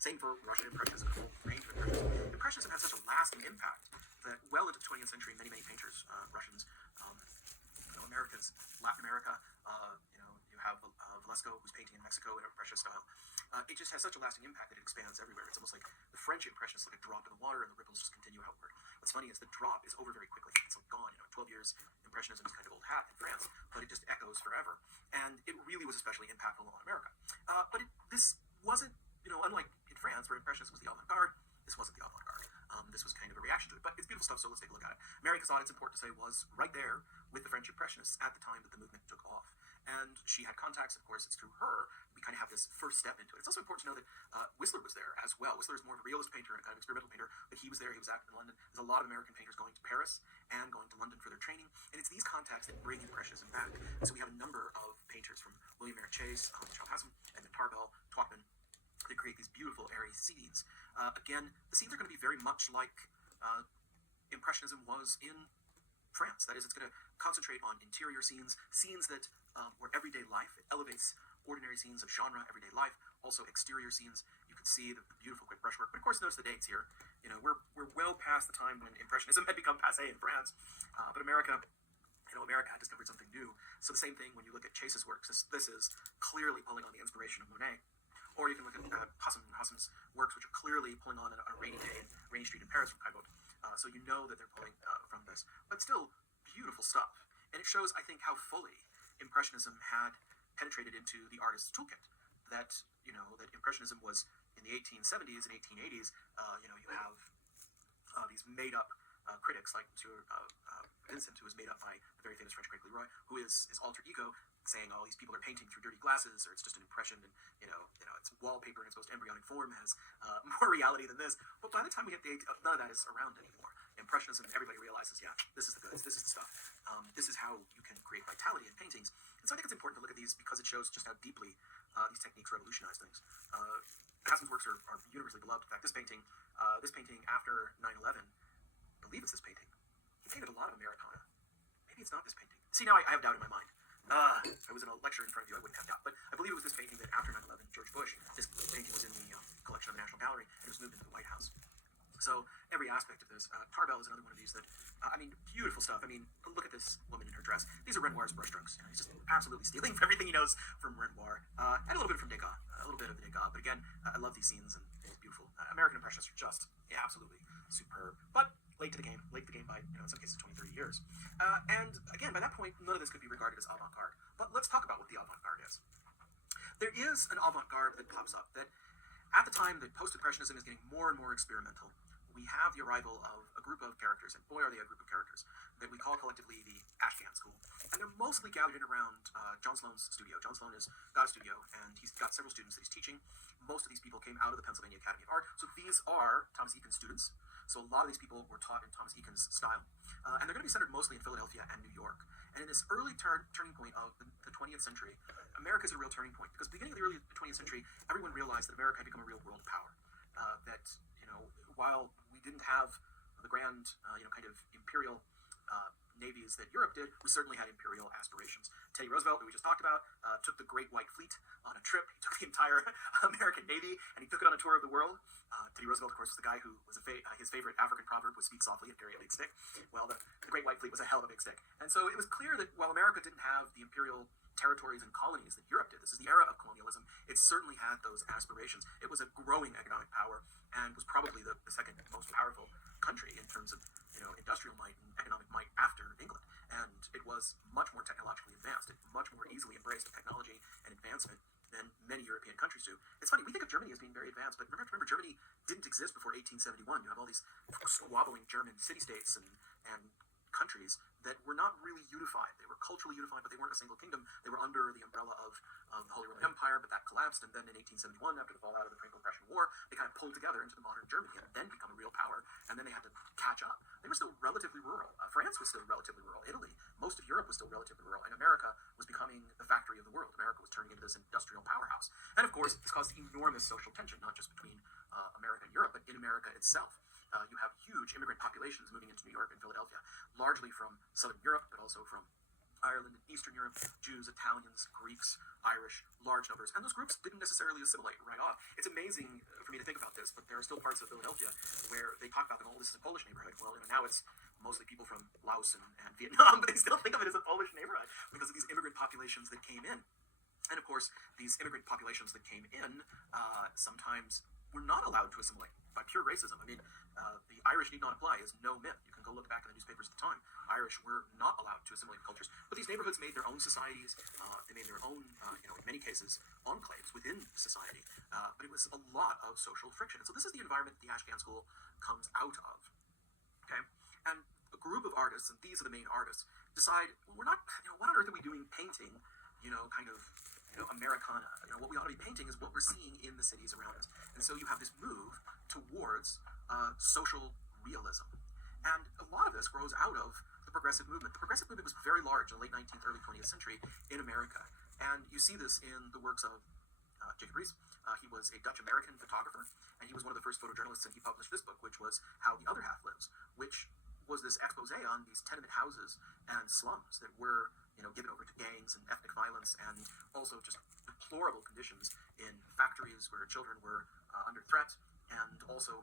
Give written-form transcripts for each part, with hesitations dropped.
Same for Russian Impressionism and a whole range of Impressionism. Impressionism had such a lasting impact that well into the 20th century, many painters, Russians, Americans, Latin America, you have Velasco, who's painting in Mexico in Impressionist style. It just has such a lasting impact that it expands everywhere. It's almost like the French Impressionists, like a drop in the water, and the ripples just continue outward. What's funny is the drop is over very quickly. It's like gone. 12 years, Impressionism is kind of old hat in France, but it just echoes forever. And it really was especially impactful on America. This wasn't, unlike in France, where Impressionism was the avant-garde, this wasn't the avant-garde. This was kind of a reaction to it, but it's beautiful stuff, so let's take a look at it. America thought it's important to say was right there with the French Impressionists at the time that the movement took off. And she had contacts, of course, it's through her, we kind of have this first step into it. It's also important to know that Whistler was there as well. Whistler is more of a realist painter and a kind of experimental painter, but he was there, he was active in London. There's a lot of American painters going to Paris and going to London for their training, and it's these contacts that bring Impressionism back. And so we have a number of painters from William Merritt Chase, Charles Haslam, Edmund Tarbell, Twachtman, they create these beautiful airy scenes. Again, the scenes are going to be very much like Impressionism was in France. That is, it's going to concentrate on interior scenes, scenes that were everyday life. It elevates ordinary scenes of genre, everyday life, also exterior scenes. You can see the beautiful quick brushwork. But of course, notice the dates here. We're well past the time when Impressionism had become passé in France. But America had discovered something new. So the same thing when you look at Chase's works. This is clearly pulling on the inspiration of Monet. Or you can look at Haslam's works, which are clearly pulling on a rainy day in Rainy Street in Paris from Caillebotte. So you know that they're pulling from this. But still, beautiful stuff. And it shows, I think, how fully Impressionism had penetrated into the artist's toolkit. That Impressionism was in the 1870s and 1880s. You have these made-up critics like Monsieur Vincent, who was made up by the very famous French critic Leroy, who is his alter ego, saying, these people are painting through dirty glasses, or it's just an impression, and it's wallpaper in its most embryonic form, has more reality than this. But by the time we get none of that is around anymore. Impressionism, everybody realizes, this is the goods, this is the stuff. This is how you can create vitality in paintings. And so I think it's important to look at these because it shows just how deeply these techniques revolutionize things. Haslam's works are universally beloved. In fact, this painting after 9/11, I believe it's this painting. He painted a lot of Americana. Maybe it's not this painting. See, now I have doubt in my mind. If I was in a lecture in front of you, I wouldn't have doubt. But I believe it was this painting that after 9/11, George Bush, this painting was in the collection of the National Gallery, and it was moved into the White House. So every aspect of this. Tarbell is another one of these that, beautiful stuff. Look at this woman in her dress. These are Renoir's brushstrokes. He's just absolutely stealing everything he knows from Renoir. And a little bit from Degas. But again, I love these scenes, and it's beautiful. American Impressionists are just absolutely superb. But late to the game by, in some cases, 20, 30 years. And again, by that point, none of this could be regarded as avant-garde. But let's talk about what the avant-garde is. There is an avant-garde that pops up that at the time that post-impressionism is getting more and more experimental. We have the arrival of a group of characters, and boy are they a group of characters, that we call collectively the Ashcan School. And they're mostly gathered in around John Sloane's studio. John Sloane has got a studio, and he's got several students that he's teaching. Most of these people came out of the Pennsylvania Academy of Art, so these are Thomas Eakins students. So a lot of these people were taught in Thomas Eakins' style. And they're going to be centered mostly in Philadelphia and New York. And in this early turning point of the 20th century, America's a real turning point. Because beginning of the early 20th century, everyone realized that America had become a real world power. That, while we didn't have the grand, kind of imperial navies that Europe did, we certainly had imperial aspirations. Teddy Roosevelt, who we just talked about, took the Great White Fleet on a trip. He took the entire American Navy, and he took it on a tour of the world. Teddy Roosevelt, of course, was the guy who was his favorite African proverb was "Speak softly and carry a big stick." Well, the Great White Fleet was a hell of a big stick. And so it was clear that while America didn't have the imperial territories and colonies that Europe did, this is the era of colonialism, it certainly had those aspirations. It was a growing economic power and was probably the second most powerful country in terms of industrial might and economic might after England. And it was much more technologically advanced. It much more easily embraced technology and advancement than many European countries do. It's funny, we think of Germany as being very advanced, but remember Germany didn't exist before 1871. You have all these squabbling German city-states and countries that were not really unified. They were culturally unified, but they weren't a single kingdom. They were under the umbrella of the Holy Roman Empire, but that collapsed, and then in 1871, after the fallout of the Franco-Prussian War, they kind of pulled together into the modern Germany and then become a real power, and then they had to catch up. They were still relatively rural. France was still relatively rural. Italy, most of Europe was still relatively rural, and America was becoming the factory of the world. America was turning into this industrial powerhouse. And of course, it's caused enormous social tension, not just between America and Europe, but in America itself. You have huge immigrant populations moving into New York and Philadelphia, largely from Southern Europe, but also from Ireland and Eastern Europe, Jews, Italians, Greeks, Irish, large numbers. And those groups didn't necessarily assimilate right off. It's amazing for me to think about this, but there are still parts of Philadelphia where they talk about, oh, this is a Polish neighborhood. Well, now it's mostly people from Laos and Vietnam, but they still think of it as a Polish neighborhood because of these immigrant populations that came in. And of course, these immigrant populations that came in sometimes were not allowed to assimilate by pure racism. I mean, the Irish need not apply is no myth. You can go look back in the newspapers at the time. Irish were not allowed to assimilate cultures, but these neighborhoods made their own societies. They made their own, in many cases, enclaves within society. But it was a lot of social friction. And so this is the environment that the Ashcan School comes out of. Okay, and a group of artists, and these are the main artists, decide, well, we're not, what on earth are we doing painting, kind of, Americana. What we ought to be painting is what we're seeing in the cities around us. And so you have this move towards social realism. And a lot of this grows out of the progressive movement. The progressive movement was very large in the late 19th, early 20th century in America. And you see this in the works of Jacob Riis. He was a Dutch-American photographer, and he was one of the first photojournalists, and he published this book, which was How the Other Half Lives, which was this expose on these tenement houses and slums that were given over to gangs and ethnic violence, and also just deplorable conditions in factories where children were under threat, and also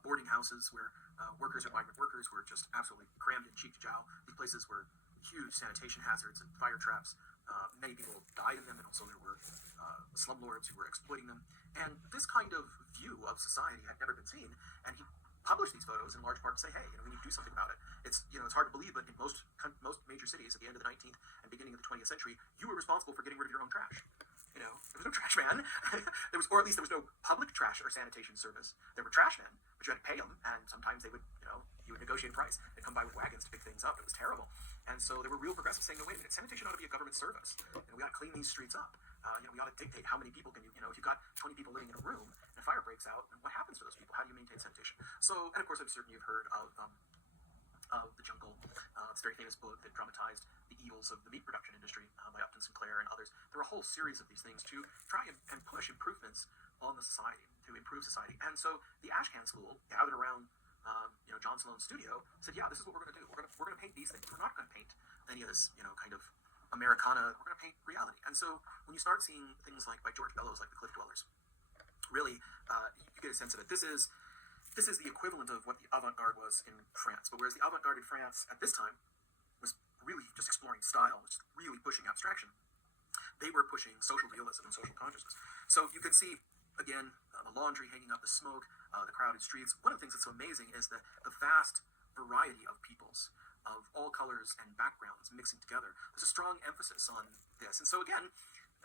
boarding houses where workers and migrant workers were just absolutely crammed in cheek to jowl. These places were huge sanitation hazards and fire traps. Many people died in them, and also there were slumlords who were exploiting them. And this kind of view of society had never been seen, and he published these photos in large part to say, hey, we need to do something about it. It's hard to believe, but in most major cities at the end of the 19th and beginning of the 20th century, you were responsible for getting rid of your own trash. There was no trash man. Or at least there was no public trash or sanitation service. There were trash men, but you had to pay them, and sometimes they would, you would negotiate a price. They'd come by with wagons to pick things up. It was terrible. And so there were real progressives saying, no, wait a minute, sanitation ought to be a government service. We ought to clean these streets up. We ought to dictate how many people can if you've got 20 people living in a room and a fire breaks out, then what happens to those people? How do you maintain sanitation? So, and of course, I'm certain you've heard of The Jungle. It's a very famous book that dramatized the evils of the meat production industry by Upton Sinclair and others. There were a whole series of these things to try and push improvements on the society, to improve society. And so the Ashcan School gathered around John Sloan's studio, said, yeah, this is what we're going to do. We're going to paint these things. We're not going to paint any of this, kind of Americana. We're going to paint reality. And so when you start seeing things like by George Bellows, like The Cliff Dwellers, really you get a sense of it. This is the equivalent of what the avant-garde was in France. But whereas the avant-garde in France at this time was really just exploring style, just really pushing abstraction, they were pushing social realism and social consciousness. So you can see, again, the laundry hanging up, the smoke, the crowded streets. One of the things that's so amazing is the vast variety of peoples, of all colors and backgrounds mixing together. There's a strong emphasis on this. And so again,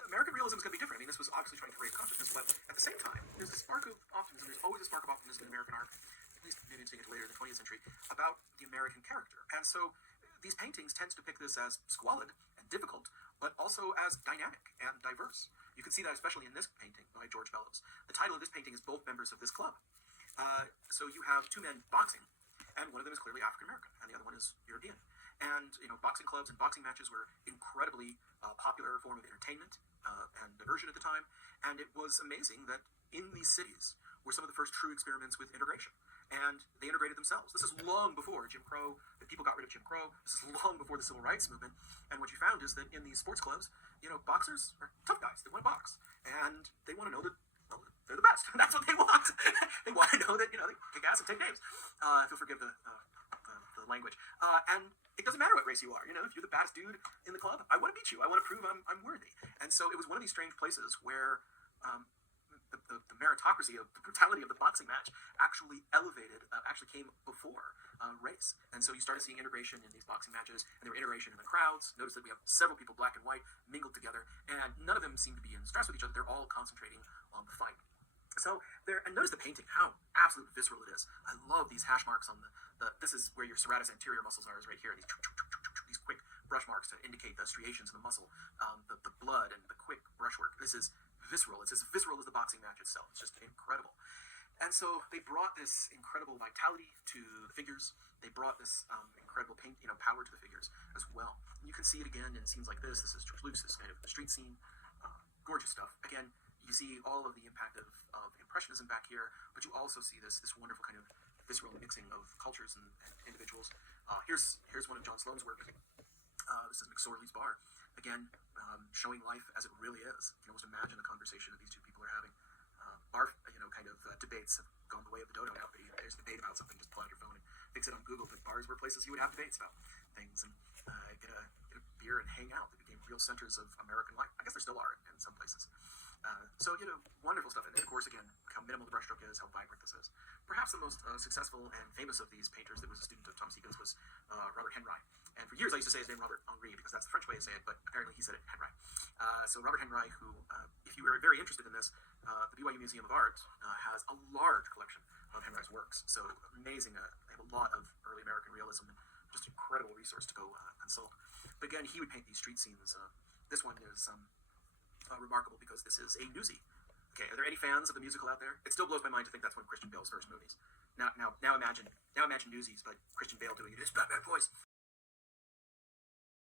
American realism is going to be different. I mean, this was obviously trying to create consciousness, but at the same time, there's a spark of optimism. There's always a spark of optimism in American art, at least maybe seeing it later in the 20th century, about the American character. And so these paintings tend to depict this as squalid and difficult, but also as dynamic and diverse. You can see that especially in this painting by George Bellows. The title of this painting is Both Members of This Club. So you have two men boxing, and one of them is clearly African-American, and the other one is European. And, boxing clubs and boxing matches were incredibly popular form of entertainment and diversion at the time. And it was amazing that in these cities were some of the first true experiments with integration. And they integrated themselves. This is long before Jim Crow, that people got rid of Jim Crow. This is long before the Civil Rights Movement. And what you found is that in these sports clubs, boxers are tough guys. They want to box. And they want to know that, well, they're the best. That's what they want. They want to know that, they kick ass and take names. If you'll forgive the language. And it doesn't matter what race you are. If you're the baddest dude in the club, I want to beat you. I want to prove I'm worthy. And so it was one of these strange places where the meritocracy of the brutality of the boxing match actually came before race. And so you started seeing integration in these boxing matches, and there were integration in the crowds. Notice that we have several people, black and white, mingled together, and none of them seem to be in stress with each other. They're all concentrating on the fight. So and notice the painting, how absolutely visceral it is. I love these hash marks on this is where your serratus anterior muscles are, is right here. These quick brush marks to indicate the striations in the muscle, the blood and the quick brushwork. This is visceral. It's as visceral as the boxing match itself. It's just incredible. And so they brought this incredible vitality to the figures. They brought this incredible power to the figures as well. And you can see it again in scenes like this. This is George Luke's, this kind of street scene. Gorgeous stuff. Again, you see all of the impact of Impressionism back here, but you also see this wonderful kind of visceral mixing of cultures and individuals. Here's one of John Sloan's work. This is McSorley's bar. Again, showing life as it really is. You can almost imagine the conversation that these two people are having. Our, debates have gone the way of the dodo now. There's a debate about something, just pull out your phone and fix it on Google. But bars were places you would have debates about things and get a beer and hang out. They became real centers of American life. I guess there still are in some places. So, wonderful stuff. And of course, again, how minimal the brushstroke is, how vibrant this is. Perhaps the most successful and famous of these painters that was a student of Thomas Egan's was Robert Henry. And for years I used to say his name Robert Henri because that's the French way to say it, but apparently he said it Henry. So Robert Henry, who, if you are very interested in this, the BYU Museum of Art has a large collection of Henry's works. So amazing. They have a lot of early American realism and just incredible resource to go consult. But again, he would paint these street scenes. This one is remarkable because this is a newsie. Okay, are there any fans of the musical out there? It still blows my mind to think that's one of Christian Bale's first movies. Now imagine Newsies, but Christian Bale doing his Batman voice.